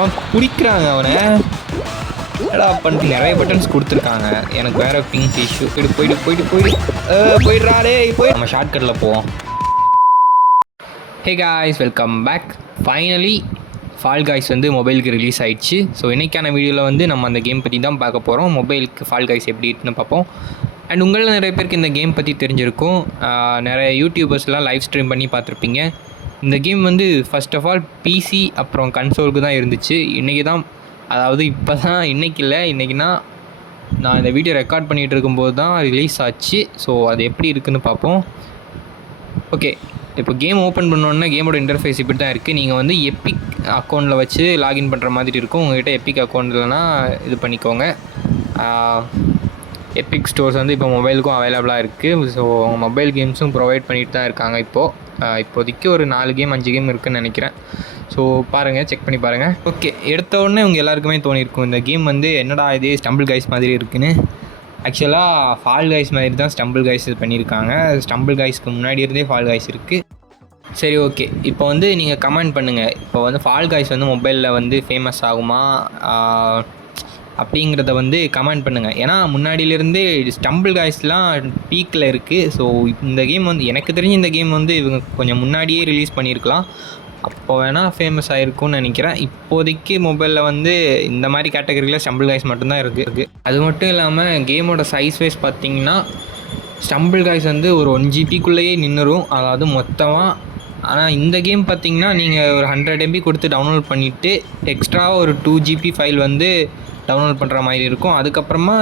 அவன் பிடிக்கிறாங்க அவனை. என்னடா பண்ணிட்டு நிறைய பட்டன்ஸ் கொடுத்துருக்காங்க. எனக்கு வேறு பிங்க் இஷ்யூ. போயிடுறாடே. நம்ம ஷார்ட்கட்டில் போவோம். Hey guys, welcome back. Finally fall guys வந்து மொபைலுக்கு ரிலீஸ் ஆகிடுச்சு. ஸோ இன்றைக்கான வீடியோவில் வந்து நம்ம அந்த கேம் பற்றி தான் பார்க்க போகிறோம். மொபைலுக்கு ஃபால் காய்ஸ் எப்படி இருக்குன்னு பார்ப்போம். அண்ட் உங்களில் நிறைய பேருக்கு இந்த கேம் பற்றி தெரிஞ்சிருக்கும். நிறைய யூடியூபர்ஸ்லாம் லைவ் ஸ்ட்ரீம் பண்ணி பார்த்துருப்பீங்க. இந்த கேம் வந்து ஃபர்ஸ்ட் ஆஃப் ஆல் பிசி அப்புறம் கன்சோலுக்கு தான் இருந்துச்சு. இன்றைக்கி தான், அதாவது இப்போ தான், இன்றைக்கி இல்லை, இன்றைக்கினா நான் இந்த வீடியோ ரெக்கார்ட் பண்ணிகிட்டு இருக்கும்போது தான் ரிலீஸ் ஆச்சு. ஸோ அது எப்படி இருக்குதுன்னு பார்ப்போம். ஓகே, இப்போ கேம் ஓப்பன் பண்ணோன்னா கேமோட இன்டர்ஃபேஸ் இப்படி தான் இருக்குது. நீங்கள் வந்து எப்பிக் அக்கௌண்ட்டில் வச்சு லாகின் பண்ணுற மாதிரி இருக்கும். உங்கள்கிட்ட எப்பிக் அக்கௌண்ட் இல்லைனா இது பண்ணிக்கோங்க. எப்பிக் ஸ்டோர்ஸ் வந்து இப்போ மொபைலுக்கும் அவைலபிளாக இருக்குது. ஸோ மொபைல் கேம்ஸும் ப்ரொவைட் பண்ணிட்டு தான் இருக்காங்க. இப்போதைக்கு ஒரு 4 கேம் 5 கேம் இருக்குதுன்னு நினைக்கிறேன். ஸோ பாருங்கள், செக் பண்ணி பாருங்கள். ஓகே, எடுத்த உடனே உங்கள் எல்லாருக்குமே தோணியிருக்கும் இந்த கேம் வந்து என்னடா இது ஸ்டம்பிள் காய்ஸ் மாதிரி இருக்குன்னு. ஆக்சுவலாக ஃபால் காய்ஸ் மாதிரி தான் ஸ்டம்பிள் காய்ஸ் இது பண்ணியிருக்காங்க. ஸ்டம்பிள் காய்ஸ்க்கு முன்னாடி இருந்தே ஃபால் காய்ஸ் இருக்குது. சரி, ஓகே, இப்போ வந்து நீங்கள் கமெண்ட் பண்ணுங்கள். இப்போ வந்து ஃபால் காய்ஸ் வந்து மொபைலில் வந்து ஃபேமஸ் ஆகுமா அப்படிங்கிறத வந்து கமெண்ட் பண்ணுங்கள். ஏன்னா முன்னாடியிலேருந்தே ஸ்டம்பிள் காய்ஸ்லாம் பீக்கில் இருக்குது. ஸோ இந்த கேம் வந்து எனக்கு தெரிஞ்சு இந்த கேம் வந்து இவங்க கொஞ்சம் முன்னாடியே ரிலீஸ் பண்ணியிருக்கலாம். அப்போ வேணால் ஃபேமஸ் ஆகிருக்கும்னு நினைக்கிறேன். இப்போதைக்கு மொபைலில் வந்து இந்த மாதிரி கேட்டகரியில் ஸ்டம்பிள் காய்ஸ் மட்டும்தான் இருக்குது. அது மட்டும் இல்லாமல் கேமோட சைஸ் வைஸ் பார்த்திங்கன்னா ஸ்டம்பிள் காய்ஸ் வந்து ஒரு 1 GBக்குள்ளேயே நின்றுரும், அதாவது மொத்தமாக. ஆனால் இந்த கேம் பார்த்திங்கன்னா நீங்கள் ஒரு 100 MB கொடுத்து டவுன்லோட் பண்ணிவிட்டு எக்ஸ்ட்ராவாக ஒரு 2 GB ஃபைல் வந்து டவுன்லோட் பண்ணுற மாதிரி இருக்கும். அதுக்கப்புறமா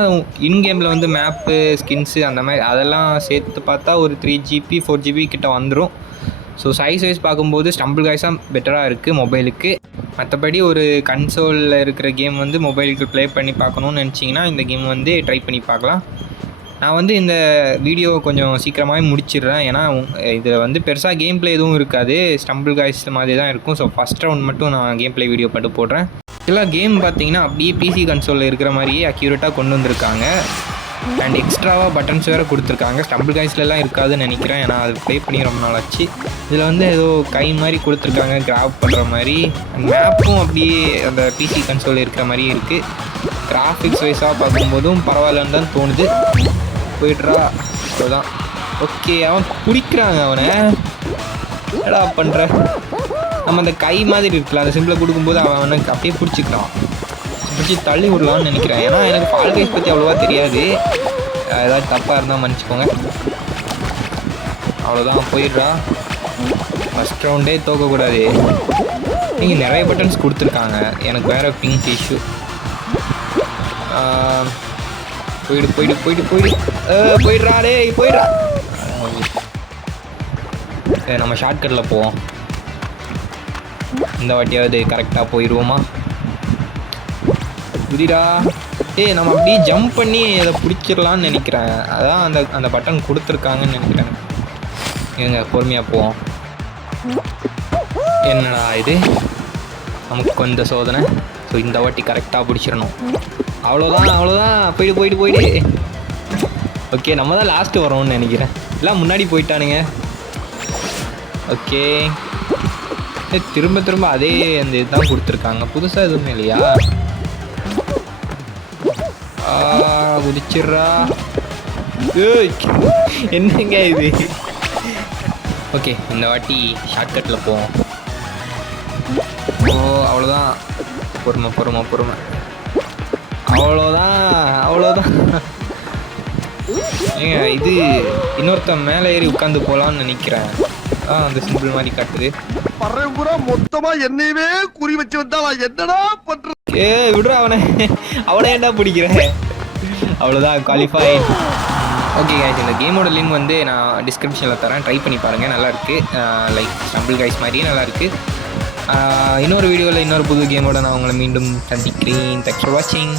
இன்கேமில் வந்து மேப்பு, ஸ்கின்ஸு அந்த மாதிரி அதெல்லாம் சேர்த்து பார்த்தா ஒரு 3 GB 4 GB கிட்ட வந்துடும். ஸோ சைஸ் வைஸ் பார்க்கும்போது ஸ்டம்பிள் காய்ஸாக பெட்டராக இருக்குது மொபைலுக்கு. மற்றபடி ஒரு கன்சோலில் இருக்கிற கேம் வந்து மொபைலுக்கு ப்ளே பண்ணி பார்க்கணுன்னு நினச்சிங்கன்னா இந்த கேம் வந்து ட்ரை பண்ணி பார்க்கலாம். நான் வந்து இந்த வீடியோ கொஞ்சம் சீக்கிரமாகவே முடிச்சிடுறேன். ஏன்னா இதில் வந்து பெருசாக கேம் ப்ளே எதுவும் இருக்காது, ஸ்டம்பிள் காய்ஸ் மாதிரி தான் இருக்கும். ஸோ ஃபஸ்ட் ரவுண்ட் மட்டும் நான் கேம் ப்ளே வீடியோ மட்டும் போடுறேன். இதெல்லாம் கேம் பார்த்தீங்கன்னா அப்படியே பிசி கன்சோலில் இருக்கிற மாதிரியே அக்யூரேட்டாக கொண்டு வந்திருக்காங்க. அண்ட் எக்ஸ்ட்ராவாக பட்டன்ஸ் வேறு கொடுத்துருக்காங்க. ஸ்டம்பிள் காய்ஸ்லாம் இருக்காதுன்னு நினைக்கிறேன், ஏன்னா அது ப்ளே பண்ணி ரொம்ப நாள் ஆச்சு. இதில் வந்து ஏதோ கை மாதிரி கொடுத்துருக்காங்க, கிராப் பண்ணுற மாதிரி. அண்ட் மேப்பும் அப்படியே அந்த பிசி கன்சோலில் இருக்கிற மாதிரியே இருக்குது. கிராஃபிக்ஸ் வைஸாக பார்க்கும்போதும் பரவாயில்லன்னு தான் தோணுது. போய்ட்றா, அவ்வளோதான். ஓகே, அவன் பிடிக்கிறாங்க அவனை. என்னடா பண்ணுற, நம்ம அந்த கை மாதிரி இருக்கலாம், அந்த சிம்பிளை கொடுக்கும்போது அவனுக்கு அப்படியே பிடிச்சிக்கிறான். பிடிச்சி தள்ளி விடலான்னு நினைக்கிறேன். ஏன்னா எனக்கு ஃபால் காய்ஸ் பற்றி அவ்வளோவா தெரியாது. ஏதாவது தப்பாக இருந்தால் மன்னிச்சிக்கோங்க. அவ்வளோதான், போயிடுறா. ஃபஸ்ட் ரவுண்டே தோக்கக்கூடாது. நீங்கள் நிறைய பட்டன்ஸ் கொடுத்துருக்காங்க. எனக்கு வேறு பிங்க் இஷ்யூ. போயிடுறாடே. நம்ம ஷார்ட்கட்டில் போவோம். இந்த வாட்டியாவது கரெக்டாக போயிடுவோமா? புதிடா. நம்ம அப்படியே ஜம்ப் பண்ணி அதை பிடிச்சிடலான்னு நினைக்கிறேன். அதான் அந்த பட்டன் கொடுத்துருக்காங்கன்னு நினைக்கிறேன். எங்க பொறுமையாக போவோம். என்னடா இது, நமக்கு கொஞ்சம் சோதனை. ஸோ இந்த வாட்டி கரெக்டாக பிடிச்சிடணும். அவ்வளோதான். போயிடு. ஓகே, நம்ம தான் லாஸ்ட்டு வரோம்னு நினைக்கிறேன். எல்லாம் முன்னாடி போயிட்டானுங்க. ஓகே, திரும்ப அதே அந்த இதுதான் கொடுத்துருக்காங்க. புதுசாக எதுவுமே இல்லையா? குதிச்சிட்றா. என்னங்க இது? ஓகே, இந்த வாட்டி ஷார்ட்கட்டில் போவோம். அவ்வளோதான். பொறுமை. அவ்வளோதான். ஏங்க, இது இன்னொருத்தன் மேலே ஏறி உட்காந்து போகலான்னு நினைக்கிறேன். அந்த சிம்பிள் மாதிரி காட்டுது. மொத்தமா என்னையவே குறி வச்சு வந்தா என்னடா பண்ற? விடுற அவனை ஏன்டா பிடிக்கிறேன்? அவ்வளோதான், குவாலிஃபை. ஓகே காய்ஸ், இந்த கேமோட லிங்க் வந்து நான் டிஸ்கிரிப்ஷனில் தரேன். ட்ரை பண்ணி பாருங்கள், நல்லாயிருக்கு. லைக் ஸ்டம்பிள் காய்ஸ் மாதிரியே நல்லாயிருக்கு. இன்னொரு வீடியோவில் இன்னொரு புது கேமோட நான் உங்களை மீண்டும் சந்திக்கிறேன். தேங்க்ஸ் ஃபார் வாட்சிங்.